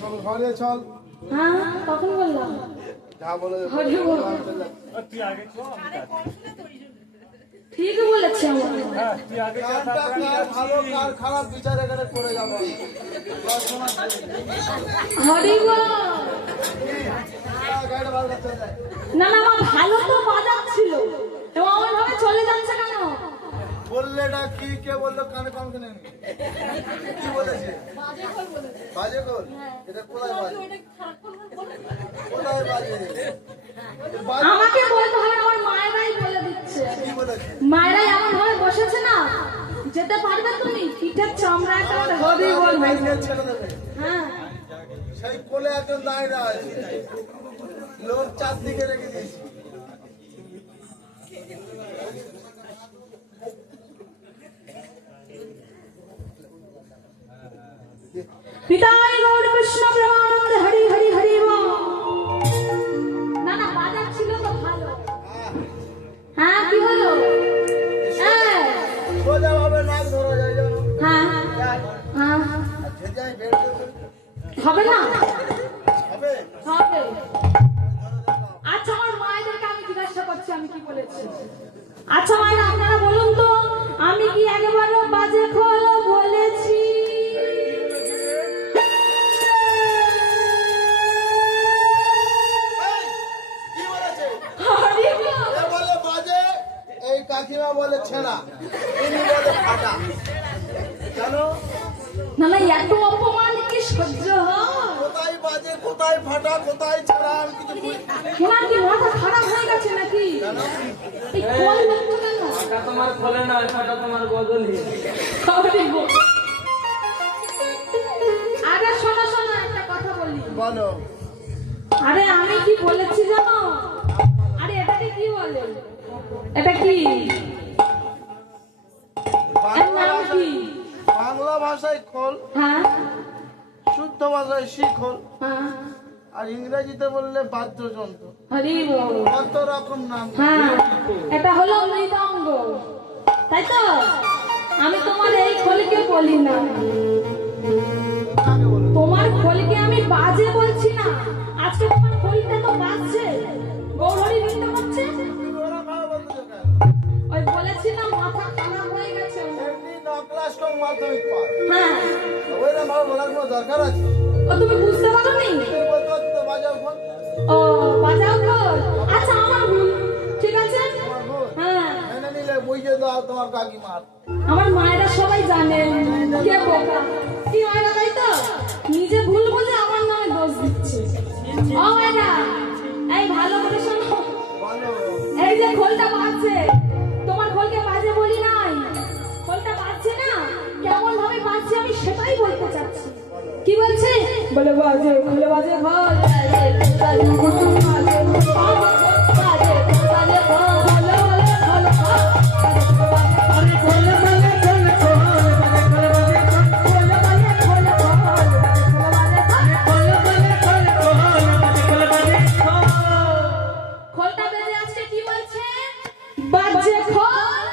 চল ঘরে চল। হ্যাঁ কখন বললাম? যা বলে ঘরে বল। তুই আগে চল। ঠিকই বলেছে আমার। হ্যাঁ তুই আগে চল, কারটা তারপরে আমি কার যাচ্ছি। ভালো কার খারাপ বিচার এখানে করে যাবো। হরি বল। গাড়িটা ভালো করতে যায়। না না আমার ভালো তো বাজাচ্ছিল, এমন ভাবে চলে যাচ্ছে কেন? বললে এটা কি কে বললো কানে কম শুনে নি? কি বলেছে? বাজে কল? এটা কোথায় বাজে? কোথায় বাজে? বাজে আমাকে বলতে হবে না, আমার মায়েরাই বলে দিচ্ছে। কি বলেছে? মায়েরাই এমন ভাবে বসেছে না, যেতে পারবে তুমি? পিঠের চামড়া একটা হরি বল হয়ে কে ছেড়ে দেবে? হ্যাঁ সেই কোলে একজন দাঁড়িয়ে আছে, লোক চারদিকে রেখে দিয়েছি। পিতাই গৌর কৃষ্ণ প্রেমানন্দ হরি হরি হরি বল। না না বাজাচ্ছিল তো ভালো। হ্যাঁ কি হলো? হ্যাঁ সোজা ভাবে নাক ধরা যায় জানো? হ্যাঁ হ্যাঁ আর যেতে আমি বের করে হবে না? হবে। হবে। আচ্ছা আমার মায়েদেরকে আমি জিজ্ঞাসা করছি আমি কি বলেছি। আচ্ছা মায়েরা আপনারা বলুন তো, আমি কি একেবারে বাজে খোল বলেছি? কি বলেছে? হরি বল। এ বলে বাজে, এই কাকিমা বলে ছেঁড়া, ইনি বলে ফাটা। জানো না না এত অপমান কি সহ্য হয়? কোথায় বাজে, কোথায় ফাটা, কোথায় ছেঁড়া আমি কিছু বুঝি না। তোমার কি মাথা খারাপ হয়ে গেছে নাকি? এই খোল বলতো কেন? এটা তোমার খোলে না, এটা তোমার বদলি। হরি বল। আরে শোনো শোনো একটা কথা বলি। বলো আরে আমি কি বলেছি জানো? আরে এটাকে কি বলে? এটা কি? এর নাম কি? বাংলা ভাষায় খোল, হ্যাঁ শুদ্ধ ভাষায় শিখল, হ্যাঁ আর ইংরেজিতে বললে বাদ্যযন্ত্র। হরি বল। কত রকম নাম। হ্যাঁ এটা হলো মৃদঙ্গ, তাই তো? আমি তোমার এই খোলকে বলি না, কাকে বলো? তোমার খোলকে আমি বাজে বলছি না। আজকে তোমার খোলটা তো বাজছে, গৌরহরি নৃত্য করছে। তুমি ওরা খারাপ বলতেছো কেন? ওই বলেছি না মাথা খারাপ হয়ে গেছে। এমনি 9 ক্লাস কম মাধ্যমিক পাস। হ্যাঁ ওইরা ভালো বলার কোনো দরকার আছে? ও তুমি বুঝতে পারো নি? তুমি বলতে পারছো তো বাজাও ফোন। ও বাজাও খোল। আচ্ছা আমার ভুল, ঠিক আছে। তোমার ভুল। হ্যাঁ মেনে নিলে বুঝে দাও তোমার কাকিমার। আমার মায়েরা সবাই জানে কে বোকা কি মায়েরা, তাই তো? নিজে ভুল বুঝে আমার নামে দোষ দিচ্ছে। ও মায়েরা এই ভালো করে শোনো, বলো এই যে খোলটা বাজছে, তোমার খোলকে বাজে বলি নাই। খোলটা বাজছে না, কেমন ভাবে বাজছে আমি সেটাই বলতে চাচ্ছি। কি বলছে? বলে বাজে খোলে বাজে খোল বাজে বাজে বাজে বাজে খোল খোল খোল খোলটা বেজে আজকে কি বলছে? বাজে খোল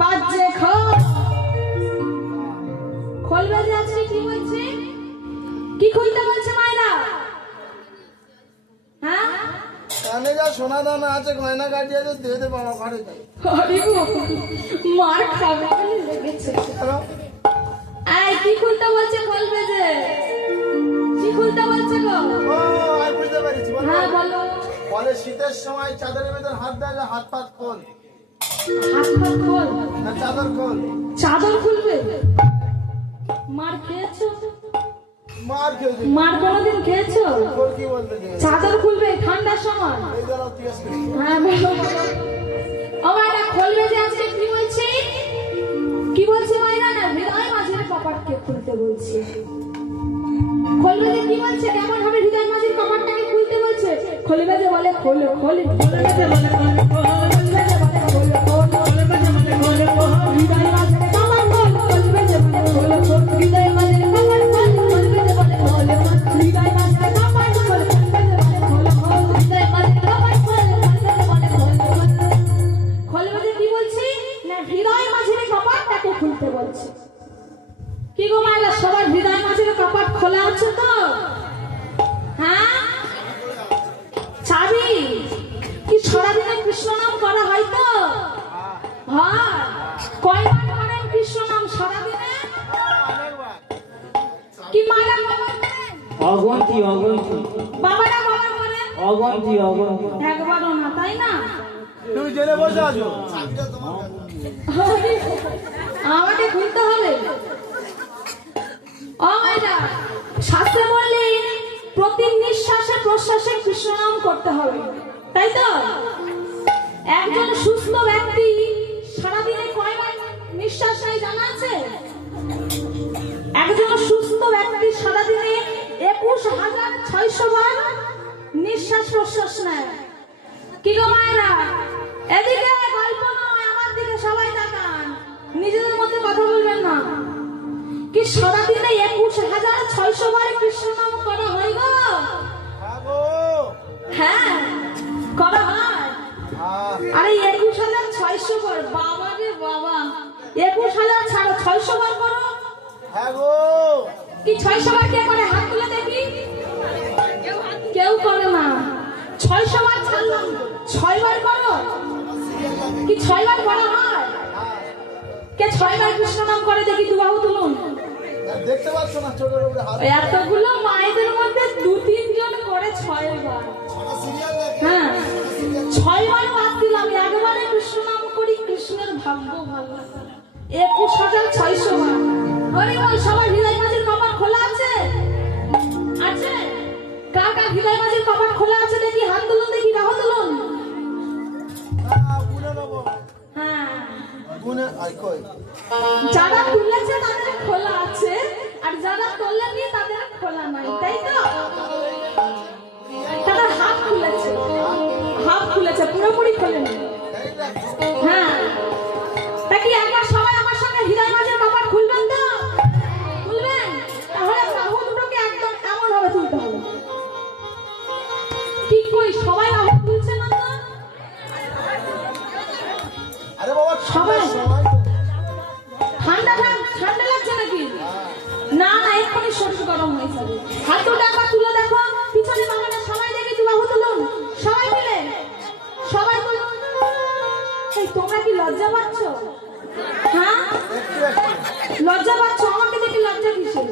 বাজে খোল। খোল বেজে আজকে কি বলছে? কি খুলতে বলছে মায়েরা? হ্যাঁ কানে যা সোনা দানা আছে, গয়না গাড়ি আছে, দিয়ে দে বাবা ঘরে যাই। হরি বল। মার খাবে বলে লেগেছে। এই কি খুলতে বলছে? খোল বেজে কি খুলতে বলছে গো? ও আর বুঝতে পারিস বলো। হ্যাঁ বলো। বলে শীতের সময় চাদরের ভিতর হাত দেয়, হাত পাত খোল, হাত পা খোল, না চাদর খোল। চাদর খুলবে? মার খেয়েছো? মার খেয়েছি। মার কোনোদিন খেয়েছো? খোল কি বলতে চাই? চাদর খুলবে ঠান্ডার সময়? এই গেল তিয়াস করে। হ্যাঁ বলো বলো। ও মায়েরা খোল বেজে আজকে কি বলছে? কি বলছে মায়েরা? না হৃদয় মাঝের কপাটকে খুলতে বলছে। খোল বেজে কি বলছে? কেমন ভাবে হৃদয় মাঝের কপাটটাকে খুলতে বলছে? খোল বেজে বলে খোল খোল, খোল বেজে বলে খোল খোল, খোল বেজে বলে খোল খোল, খোল বেজে বলে খোল খোল, হৃদয় মাঝের কপাট খোল, খোল বেজে বলে খোল খোল, হৃদয় মাঝের কপাট খোল, খোল বেজে বলে খোল খোল, হৃদয় মাঝের কপাট খোল, খোল বেজে বলে খোল খোল, হৃদয় মাঝের কপাট খোল, খোল বেজে বলে খোল খোল। খোল বেজে কি বলছি? না হৃদয় মাঝের কপাটটাকে খুলতে বলছে। কি গো মায়েরা সবার হৃদয় মাঝের কপাট খোলা আছে তো? হয়? কয়বার করেন কৃষ্ণ নাম সারাদিনে? অনেকবার। কি মায়েরা কবার করেন? অগন্তি অগন্তি বাবারা কবার করেন? অগন্তি অগন্তি একবারও না, তাই না? তুমি জেনে বসে আছো। আমাকে খুলতে হবে। ও মায়েরা, শাস্ত্রে বললেন প্রতি নিঃশ্বাসে প্রশ্বাসে কৃষ্ণ নাম করতে হবে, তাই তো? একজন সুস্থ ব্যক্তি সারাদিনে কয়বার নিঃশ্বাস নেয় জানা আছে? একজন সুস্থ ব্যক্তি সারাদিনে 21,600 বার নিঃশ্বাস প্রশ্বাস নেয়। কি গো মায়েরা, এদিকে গল্প নয়, আমার দিকে সবাই তাকান, নিজেদের মধ্যে কথা বলবেন না। কি সারাদিনে 21,600 বার কৃষ্ণ নাম করা হয় গো? হ্যাঁ গো। হ্যাঁ, করা হয়। হ্যাঁ। আরে 21,600 বার, বাবা রে বাবা, 21,600 বার করো। হ্যাঁ গো। কি 600 বার কে করে? হাত তুলে দেখি। কেউ করে না। 600 বার ছাড়লাম, 6 বার করো। কি 6 বার করা হয়? কে 6 বার কৃষ্ণ নাম করে দেখি, দু বাহু তুলুন। দেখতে পাচ্ছ না চোখের উপরে হাত? এতগুলো মায়েদের মধ্যে 2-3 জন করে 6 বার। হ্যাঁ, 6 বার বাদ দিলাম, একবারে কৃষ্ণ নাম করি, কৃষ্ণের ভাগ্য ভালো। 21,600 বার। হরি বল। সবার হৃদয় মাঝের কপাট খোলা আছে? আছে? কার কার হৃদয় মাঝের কপাট খোলা আছে দেখি, হাত তুলুন দেখি, বাহু তুলুন। গুনে নেবো। হ্যাঁ, গুনে আই কই? যারা তুলেছে তাদের খোলা আছে, আর যারা তোলেনি তাদের খোলা নাই, তাই তো? তাদের হাত খুলেছে, হাত খুলেছে, পুরোপুরি খোলেনি। হ্যাঁ, তা কি একবার সবাই আমার সঙ্গে হৃদয় মাঝের কপাট খুলবেন তো? খুলবেন? তাহলে বাহু দুটোকে একদম এমন ভাবে তুলতে হবে। কি কই, সবাই বাহু তুলছে না তো? আরে বাবা সবাই? সবাই তো। ঠান্ডা ঠান্ডা লাগছে নাকি? না না, এক্ষুনি শরীর গরম হয়ে যাবে। হাত দুটো একবার তুলে দেখো, পিছনে বাবারা সবাই দেখে দু বাহু তুলুন, সবাই মিলে, সবাই তুলুন। এই তোমরা কি লজ্জা পাচ্ছ? হ্যাঁ, একটু একটু। লজ্জা পাচ্ছ? আমাকে দেখে লজ্জা কিসে?